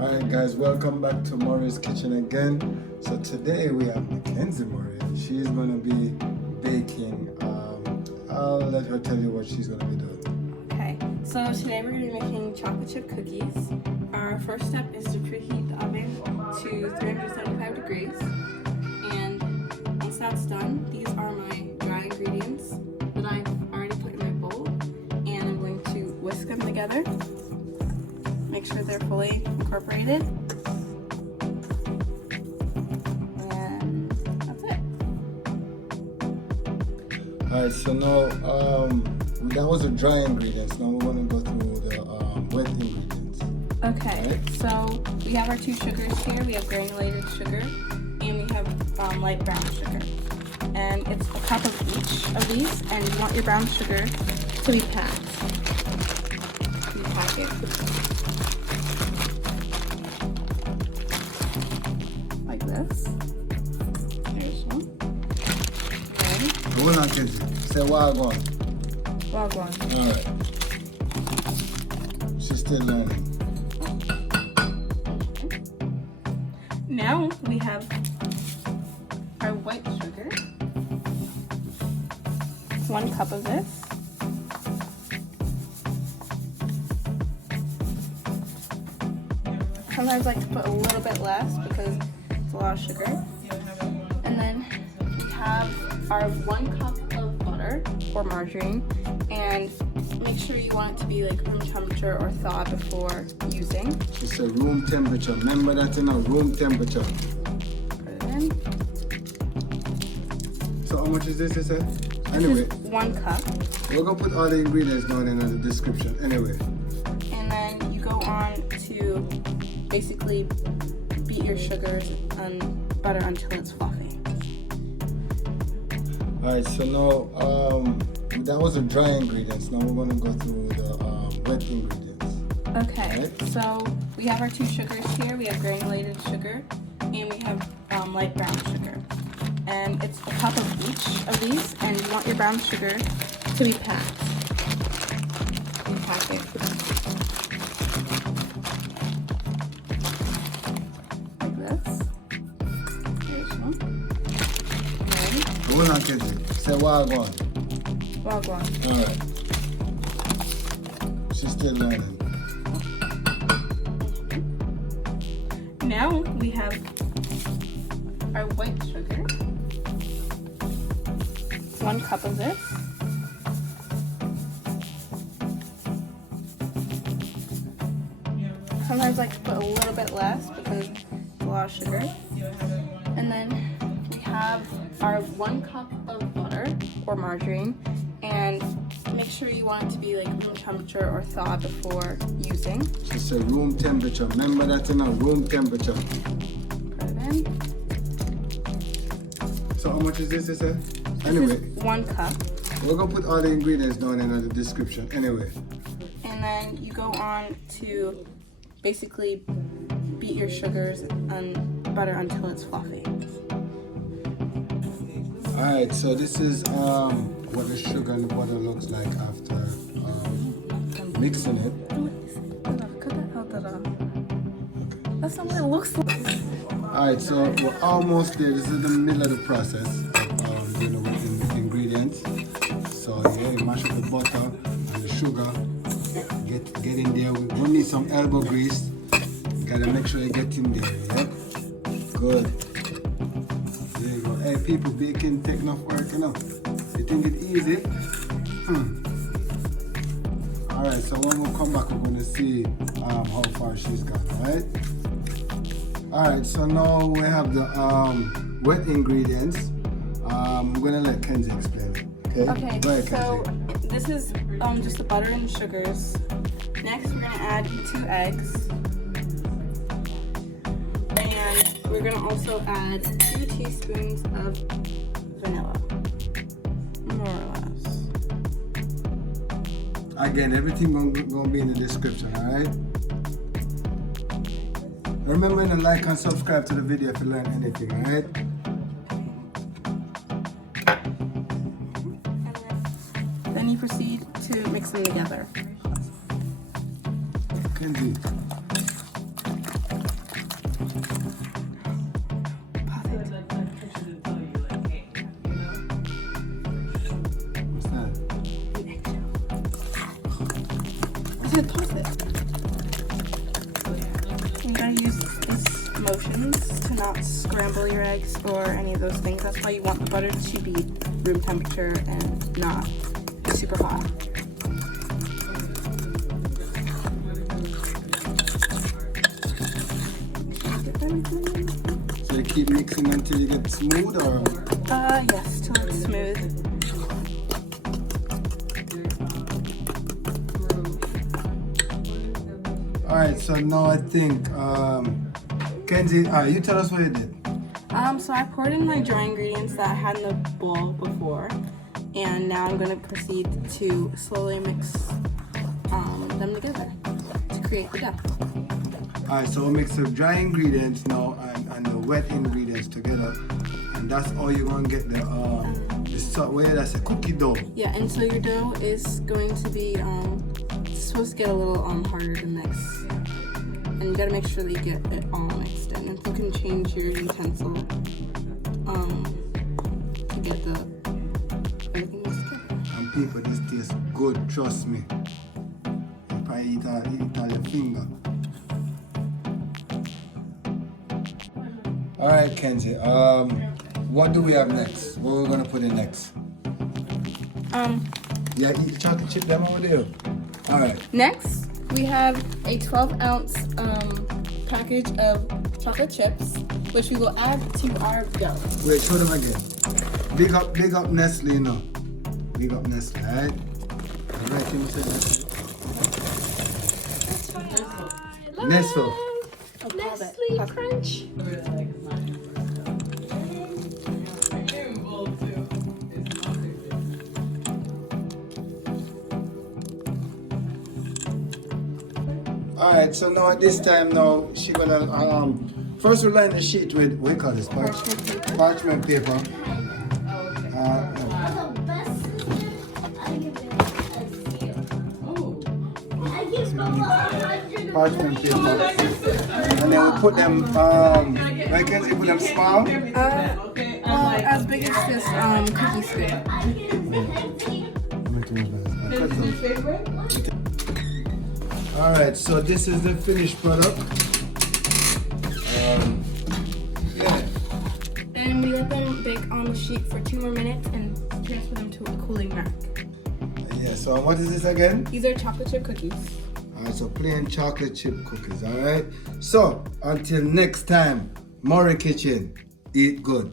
Alright guys, welcome back to Murray's Kitchen again. So today we have Mackenzie Murray. She's going to be baking. I'll let her tell you what she's going to be doing. Okay, so today we're going to be making chocolate chip cookies. Our first step is to preheat the oven to 375 degrees. And once that's done, these are my dry ingredients that I've already put in my bowl. And I'm going to whisk them together. Make sure they're fully incorporated. And that's it. Alright, so now that was the dry ingredients. Now we're going to go through the wet ingredients. Okay, Right. so we have our two sugars here. We have granulated sugar and we have light brown sugar. And it's a cup of each of these, and you want your brown sugar to be packed. You pack it like this. There's one. Okay. Hold on, Kenzie. Say wagwan. Wagwan. Alright. She's still learning. Now we have our white sugar. 1 cup of this. Sometimes I like to put a little bit less because it's a lot of sugar. And then we have our 1 cup of butter or margarine, and make sure you want it to be like room temperature or thaw before using. She said room temperature. Remember that in a room temperature. Put it in. So how much is this, you said? Anyway, This is 1 cup. we're going to put all the ingredients down in the description. Anyway. And then you go on to basically beat your sugars and butter until it's fluffy. Alright, so now that was the dry ingredients. Now we're going to go through the wet ingredients. Okay, Right. so we have our 2 sugars here. We have granulated sugar and we have light brown sugar. And it's a cup of each of these, and you want your brown sugar to be packed. You pack it like this. There's one. Okay. Hold on, Kenzie. Say wagwan. Wagwan. Alright. She's still learning. Now we have our white sugar. 1 cup of this. Sometimes I like to put a little bit less because it's a lot of sugar. And then we have our 1 cup of butter or margarine, and make sure you want it to be like room temperature or thaw before using. She said room temperature. Remember that in a room temperature. Put it in. So how much is this, you said? This Anyway, is 1 cup. we're going to put all the ingredients down in the description. Anyway. And then you go on to basically beat your sugars and butter until it's fluffy. Alright, so this is what the sugar and the butter looks like after mixing it. That's not what it looks like. Alright, so we're almost there. This is the middle of the process of doing the ingredients. So yeah, you mash up the butter and the sugar. Get in there. We're gonna need some elbow grease. You gotta make sure you get in there. Yep. Good. There you go. Hey, people, baking take enough work, you know. You think it's easy? Alright, so when we come back, we're gonna see how far she's got. Alright. Alright, so now we have the wet ingredients. I'm gonna let Kenzie explain. Okay. Go ahead, So Kenzie. this is just the butter and the sugars. Next, we're gonna add 2 eggs, and we're gonna also add 2 teaspoons of vanilla, more or less. Again, everything gonna be in the description. Alright. Remember to like and subscribe to the video if you learn anything. Alright. And then you proceed to mix them together. Kenzie. motions to not scramble your eggs or any of those things. That's why you want the butter to be room temperature and not super hot. So you keep mixing until you get smooth, or? Yes, till it's smooth. Alright, so now I think, Kenzie, you tell us what you did. So I poured in my dry ingredients that I had in the bowl before, and now I'm going to proceed to slowly mix them together to create the dough. Alright, so we'll mix the dry ingredients now and the wet ingredients together, and that's all you're gonna get that's a cookie dough. Yeah, and so your dough is going to be it's supposed to get a little harder to mix, and you gotta make sure that you get it all mixed in. And you can change your utensil to get everything mixed together. And people, this tastes good, trust me. You probably eat all your finger. Alright, Kenzie, what do we have next? What are we gonna put in next? Yeah, eat the chocolate chip them over there. Alright. Next, we have a 12-ounce package of chocolate chips, which we will add to our dough. Wait, show them again. Big up Nestle, you know. Big up Nestle, alright? Alright, can you say Nestle? Nestle. Nestle Crunch. Alright, so now at this time now she gonna first we'll line the sheet with what do you call this? Parchment paper. Parchment paper. And then we'll put them where can you put them small? As big as this cookie scoop. Alright, so this is the finished product. Yeah. And we let them bake on the sheet for 2 more minutes and transfer them to a cooling rack. Yeah, so what is this again? These are chocolate chip cookies. Alright, so plain chocolate chip cookies, alright? So, until next time, Murray Kitchen, eat good.